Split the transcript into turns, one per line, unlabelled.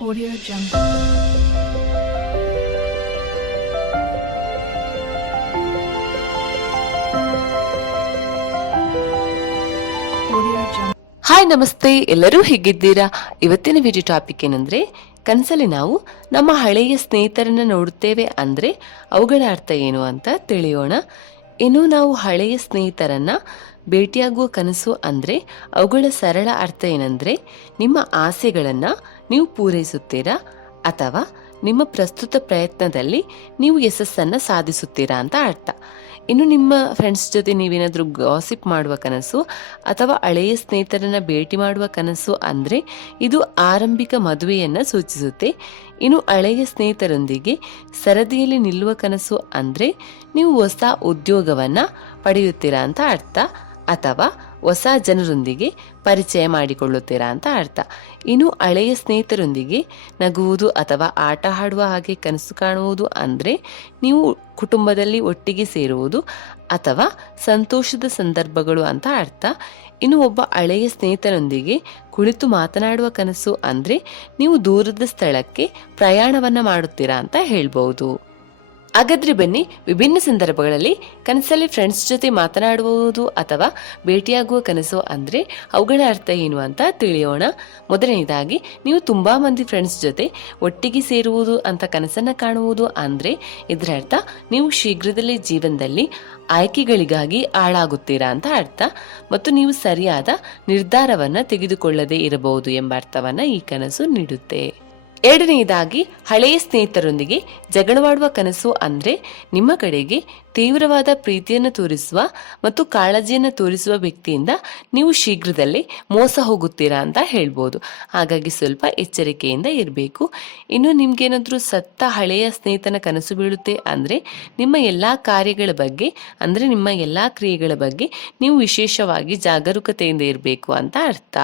Audio Jungle. Hi ನಮಸ್ತೆ. ಎಲ್ಲರೂ ಹೇಗಿದ್ದೀರಾ? ಇವತ್ತಿನ ವಿಡಿಯೋ ಟಾಪಿಕ್ ಏನಂದ್ರೆ, ಕನಸಲ್ಲಿ ನಾವು ನಮ್ಮ ಹಳೆಯ ಸ್ನೇಹಿತರನ್ನ ನೋಡುತ್ತೇವೆ ಅಂದ್ರೆ ಅವುಗಳ ಅರ್ಥ ಏನು ಅಂತ ತಿಳಿಯೋಣ. ಇನ್ನು ನಾವು ಹಳೆಯ ಸ್ನೇಹಿತರನ್ನ ಭೇಟಿಯಾಗುವ ಕನಸು ಅಂದರೆ ಅವುಗಳ ಸರಳ ಅರ್ಥ ಏನಂದರೆ ನಿಮ್ಮ ಆಸೆಗಳನ್ನು ನೀವು ಪೂರೈಸುತ್ತೀರಾ? ಅಥವಾ ನಿಮ್ಮ ಪ್ರಸ್ತುತ ಪ್ರಯತ್ನದಲ್ಲಿ ನೀವು ಯಶಸ್ಸನ್ನು ಸಾಧಿಸುತ್ತೀರಾ ಅಂತ ಅರ್ಥ. ಇನ್ನು ನಿಮ್ಮ ಫ್ರೆಂಡ್ಸ್ ಜೊತೆ ನೀವೇನಾದರೂ ಗಾಸಿಪ್ ಮಾಡುವ ಕನಸು ಅಥವಾ ಹಳೆಯ ಸ್ನೇಹಿತರನ್ನು ಭೇಟಿ ಮಾಡುವ ಕನಸು ಅಂದರೆ ಇದು ಆರಂಭಿಕ ಮದುವೆಯನ್ನು ಸೂಚಿಸುತ್ತೆ. ಇನ್ನು ಹಳೆಯ ಸ್ನೇಹಿತರೊಂದಿಗೆ ಸರದಿಯಲ್ಲಿ ನಿಲ್ಲುವ ಕನಸು ಅಂದರೆ ನೀವು ಹೊಸ ಉದ್ಯೋಗವನ್ನು ಪಡೆಯುತ್ತೀರಾ ಅಂತ ಅರ್ಥ. ಅಥವಾ ಹೊಸ ಜನರೊಂದಿಗೆ ಪರಿಚಯ ಮಾಡಿಕೊಳ್ಳುತ್ತೀರಾ ಅಂತ ಅರ್ಥ. ಇನ್ನು ಹಳೆಯ ಸ್ನೇಹಿತರೊಂದಿಗೆ ನಗುವುದು ಅಥವಾ ಆಟ ಆಡುವ ಹಾಗೆ ಕನಸು ಕಾಣುವುದು ಅಂದರೆ ನೀವು ಕುಟುಂಬದಲ್ಲಿ ಒಟ್ಟಿಗೆ ಸೇರುವುದು ಅಥವಾ ಸಂತೋಷದ ಸಂದರ್ಭಗಳು ಅಂತ ಅರ್ಥ. ಇನ್ನು ಒಬ್ಬ ಹಳೆಯ ಸ್ನೇಹಿತರೊಂದಿಗೆ ಕುಳಿತು ಮಾತನಾಡುವ ಕನಸು ಅಂದರೆ ನೀವು ದೂರದ ಸ್ಥಳಕ್ಕೆ ಪ್ರಯಾಣವನ್ನು ಮಾಡುತ್ತೀರಾ ಅಂತ ಹೇಳ್ಬೋದು ಹಾಗಾದ್ರೆ ಬನ್ನಿ, ವಿಭಿನ್ನ ಸಂದರ್ಭಗಳಲ್ಲಿ ಕನಸಲ್ಲಿ ಫ್ರೆಂಡ್ಸ್ ಜೊತೆ ಮಾತನಾಡುವುದು ಅಥವಾ ಭೇಟಿಯಾಗುವ ಕನಸು ಅಂದರೆ ಅವುಗಳ ಅರ್ಥ ಏನು ಅಂತ ತಿಳಿಯೋಣ. ಮೊದಲನೇದಾಗಿ, ನೀವು ತುಂಬ ಮಂದಿ ಫ್ರೆಂಡ್ಸ್ ಜೊತೆ ಒಟ್ಟಿಗೆ ಸೇರುವುದು ಅಂತ ಕನಸನ್ನು ಕಾಣುವುದು ಅಂದರೆ ಇದರ ಅರ್ಥ ನೀವು ಶೀಘ್ರದಲ್ಲೇ ಜೀವನದಲ್ಲಿ ಆಯ್ಕೆಗಳಿಗಾಗಿ ಹಾಳಾಗುತ್ತೀರಾ ಅಂತ ಅರ್ಥ. ಮತ್ತು ನೀವು ಸರಿಯಾದ ನಿರ್ಧಾರವನ್ನು ತೆಗೆದುಕೊಳ್ಳದೇ ಇರಬಹುದು ಎಂಬ ಅರ್ಥವನ್ನು ಈ ಕನಸು ನೀಡುತ್ತೆ. ಎರಡನೆಯದಾಗಿ ಹಳೆಯ ಸ್ನೇಹಿತರೊಂದಿಗೆ ಜಗಳವಾಡುವ ಕನಸು ಅಂದರೆ ನಿಮ್ಮ ಕಡೆಗೆ ತೀವ್ರವಾದ ಪ್ರೀತಿಯನ್ನು ತೋರಿಸುವ ಮತ್ತು ಕಾಳಜಿಯನ್ನು ತೋರಿಸುವ ವ್ಯಕ್ತಿಯಿಂದ ನೀವು ಶೀಘ್ರದಲ್ಲೇ ಮೋಸ ಹೋಗುತ್ತೀರಾ ಅಂತ ಹೇಳ್ಬೋದು. ಹಾಗಾಗಿ ಸ್ವಲ್ಪ ಎಚ್ಚರಿಕೆಯಿಂದ ಇರಬೇಕು. ಇನ್ನು ನಿಮ್ಗೇನಾದರೂ ಸತ್ತ ಹಳೆಯ ಸ್ನೇಹಿತನ ಕನಸು ಬೀಳುತ್ತೆ ಅಂದರೆ ನಿಮ್ಮ ಎಲ್ಲ ಕಾರ್ಯಗಳ ಬಗ್ಗೆ ಅಂದರೆ ನಿಮ್ಮ ಎಲ್ಲ ಕ್ರಿಯೆಗಳ ಬಗ್ಗೆ ನೀವು ವಿಶೇಷವಾಗಿ ಜಾಗರೂಕತೆಯಿಂದ ಇರಬೇಕು ಅಂತ ಅರ್ಥ.